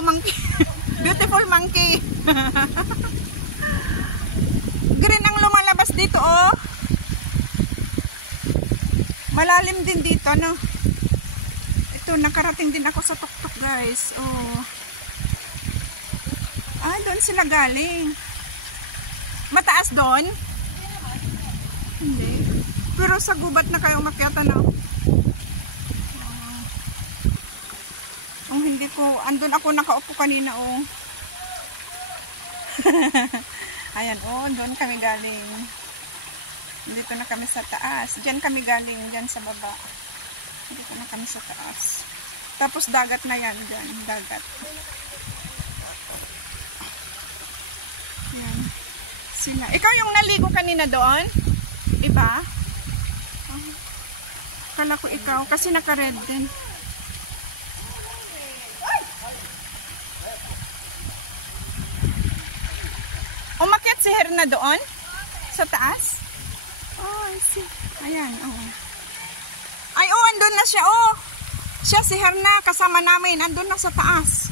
monkey. Beautiful monkey. Green ang lumalabas dito, oh. Malalim din dito, no? Ito, nakarating din ako sa tuktok, guys. Oh. Ah, doon sila galing. Mataas doon? Hindi. Pero sa gubat na kayong makyata, no? Hindi ko, andun ako nakaupo kanina, oh. Ayan, oh, doon kami galing. Dito na kami sa taas. Diyan kami galing, diyan sa baba. Dito na kami sa taas. Tapos dagat na yan, diyan, dagat. Ayan. Sila. Ikaw yung naligo kanina doon? Iba? Oh. Kala ko ikaw, kasi naka-red din. Umakyat si Herna doon? Sa taas? Oh, I see. Ayan, oh. Ay, oh, andun na siya, oh. Siya si Herna, kasama namin. Andun na sa taas.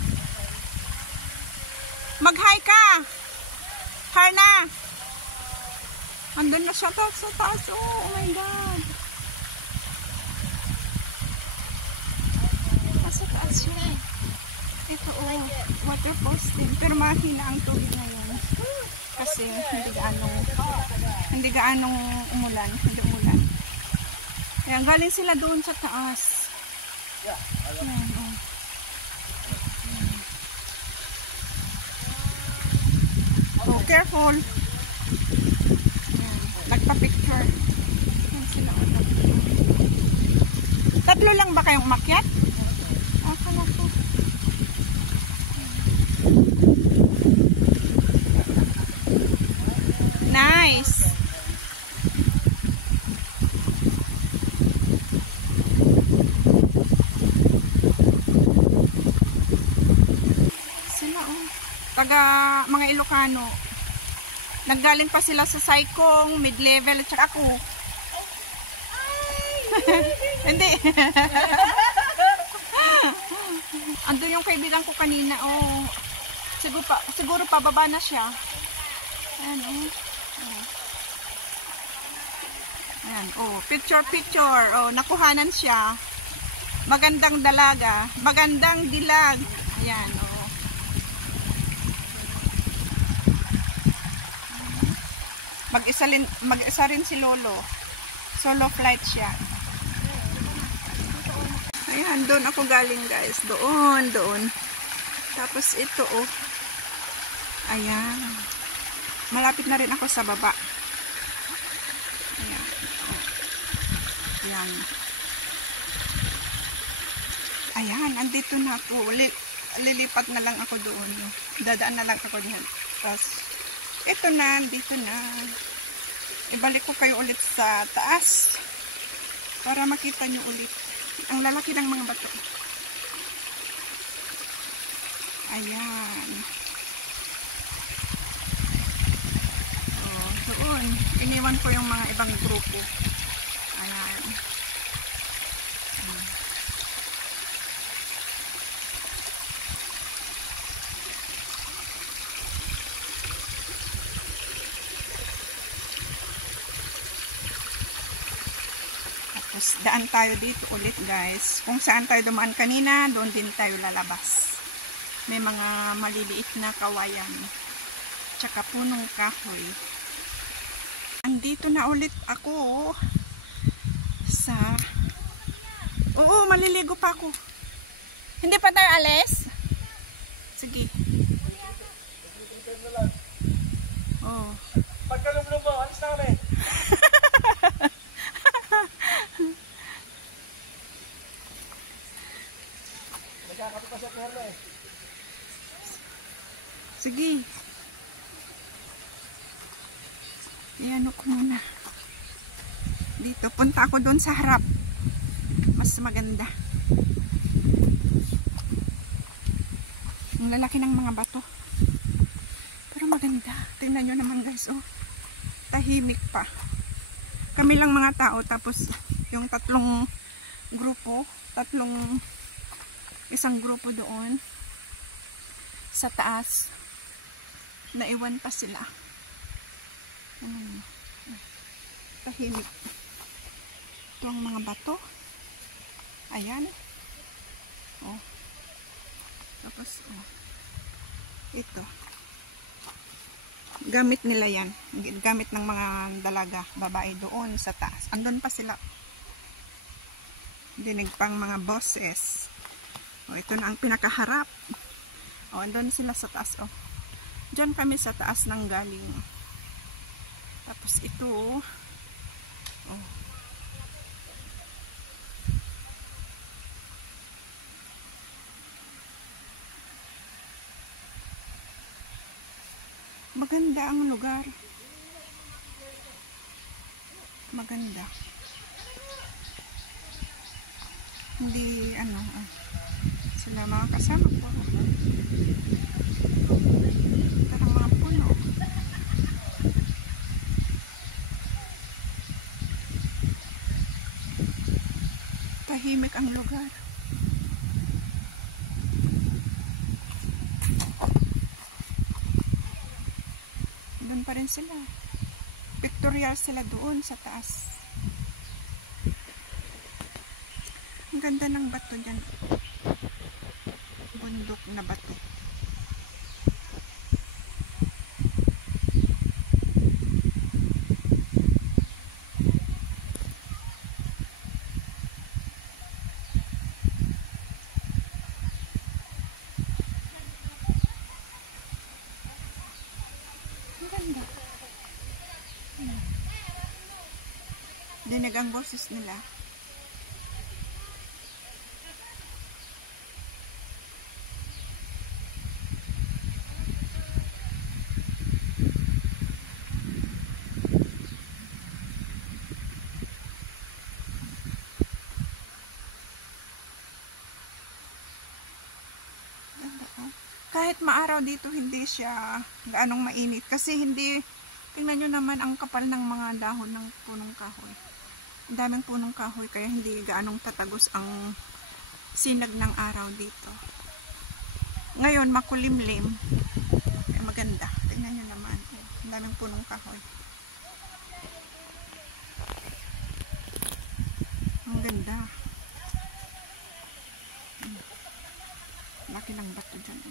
Mag-hi ka. Herna. Andun na siya sa taas. Oh my God. Nasa taas siya. Ito, oh, water posting. Pero mahina ang tubig ngayon. Kasi hindi gaanong umulan. Hindi umulan. Kaya galing sila doon sa taas. Ayan, oh. Oh, careful. Ayan, nagpa-picture. Ayan sila. Tatlo lang ba kayong umakyat? Akala ko. Nice. Sila, oh. Taga mga Ilocano. Naggaling pa sila sa Saikong, mid-level, at saka ako. Hindi. Andun yung kaibigan ko kanina, oh. Siguro pababa na siya. Ayan, oh. Ayan, oh, picture. Oh, nakuhanan siya. Magandang dalaga, magandang dilag. Ayan, oh. Mag-isa rin si Lolo. Solo flight siya. Ayan, doon ako galing, guys. Doon. Tapos ito, oh. Ayan. Malapit na rin ako sa baba. Ayan. Ayan. Ayan, andito na ako. Lilipat na lang ako doon. Dadaan na lang ako diyan. Tapos, ito na, dito na. Ibalik ko kayo ulit sa taas. Para makita nyo ulit. Ang lalaki ng mga bato. Ayan. Doon. Iniwan ko yung mga ibang grupo. Ayan. Tapos daan tayo dito ulit, guys. Kung saan tayo dumaan kanina, doon din tayo lalabas. May mga maliliit na kawayan. Tsaka punong kahoy. Andito na ulit ako sa... Oo, maliligo pa ako. Hindi pa tayo alis? Sige. Oo. Pagkalumlum mo, alis na kami. Nagkakapi pa siya perlo eh. Sige. Iano ko muna. Dito, punta ako doon sa harap. Mas maganda. Ang lalaki ng mga bato. Pero maganda. Tingnan nyo naman, guys, oh. Tahimik pa. Kami lang mga tao, tapos yung isang grupo doon. sa taas. Naiwan pa sila. Tahimik. Ito ang mga bato. Ayan. Oh. Tapos, oh. Ito. Gamit nila yan. Gamit ng mga dalaga, babae doon sa taas. Andun pa sila. Dinig pang mga boses. O, ito na ang pinakaharap. O, andun sila sa taas. O, diyan kami sa taas ng galing. Tapos ito, o, maganda ang lugar. Maganda. Hindi, ano, sila mga kasama ko. Parang mga puno. Tahimik ang lugar. Doon pa rin sila. Pictorial sila doon sa taas. Ang ganda ng bato dyan. Bundok na bato. Ang ganda. Dinig ang boses nila. Kahit maaraw dito, hindi siya gaanong mainit. Kasi hindi, tingnan nyo naman ang kapal ng mga dahon ng punong kahoy. Ang daming punong kahoy, kaya hindi gaanong tatagos ang sinag ng araw dito. Ngayon, makulimlim. Kaya maganda. Tingnan nyo naman. Ang daming punong kahoy. Ang ganda. Laki ng bato dyan.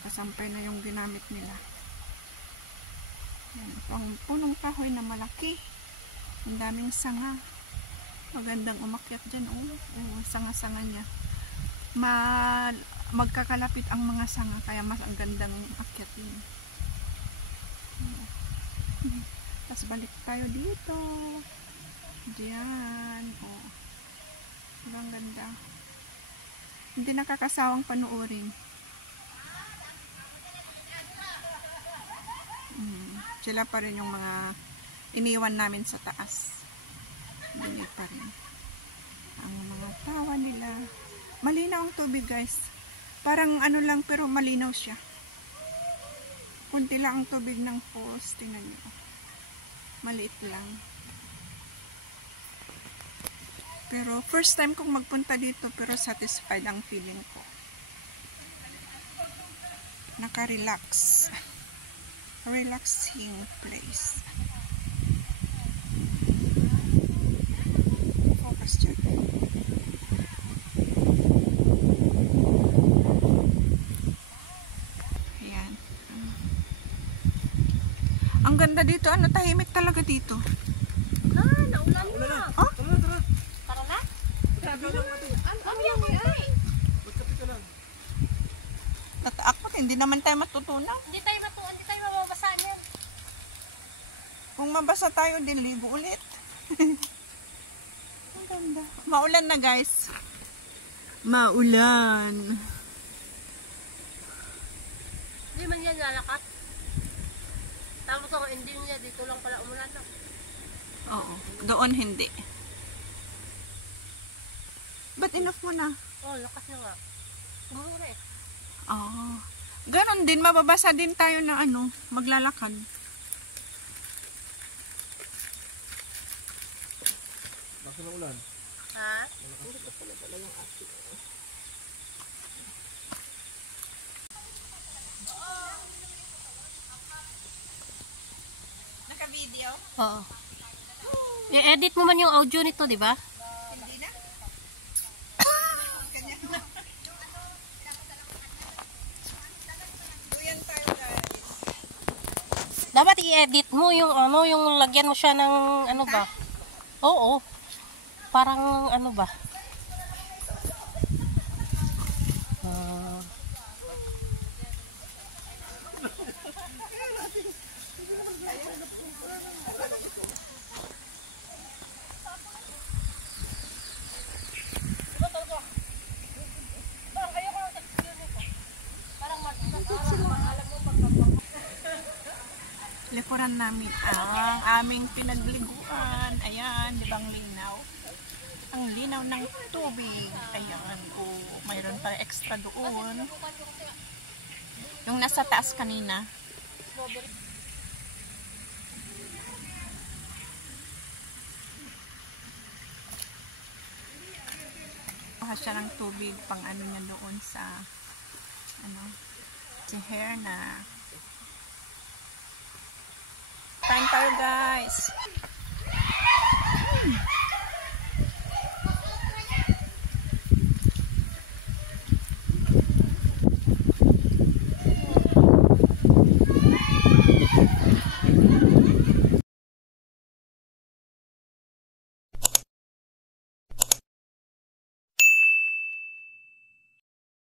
Kasampay na yung ginamit nila. Yan, ito ang punong kahoy na malaki. Ang daming sanga. Magandang umakyat dyan. Sanga-sanga niya. Magkakalapit ang mga sanga, kaya mas ang gandang akyatin. Tapos balik tayo dito. Diyan. Oh. Ang ganda. Hindi nakakasawang panuorin. Sila pa rin yung mga iniwan namin sa taas. Hindi pa rin. Ang mga tawa nila. Malinaw ang tubig, guys. Parang ano lang, pero malinaw siya. Kunti lang ang tubig ng falls. Tingnan nyo. Maliit lang. Pero first time kong magpunta dito, pero satisfied ang feeling ko. Naka-relax. Relaxing place. Focus dyan. Ayan. Ang ganda dito. Ano, tahimik talaga dito. Naulan na. Oh? Tara na? Grabe naman. Ano yan ay? Magkapi ka lang. Tataakot. Hindi naman tayo matutunan. Hindi tayo mababasahan yan. Kung mabasa tayo, diligo ulit. Ang ganda. Maulan na, guys. Maulan. Hindi man yan lalakat. Tapos ang ending niya, dito lang pala umulan na. Oo. Doon hindi. But enough mo na. Oh, lakas na nga. Gumura eh. Oo. Ganon din, mababasa din tayo na ano, maglalakad. Bakit na ulan? Ha? Oo. I-edit mo man yung audio nito, di ba? Hindi na? Kanya. Kuyan tayo guys. Dapat i-edit mo yung ano, yung lagyan mo siya ng ano ba? Oo. Parang ano ba? Ah. Likuran namin ang aming pinagliguan. Ayan, di ba ang linaw? Ang linaw ng tubig. Ayan, mayroon pa extra doon. Yung nasa taas kanina. Kuha siya ng tubig pang ano niya doon sa si hair na. Time tayo guys.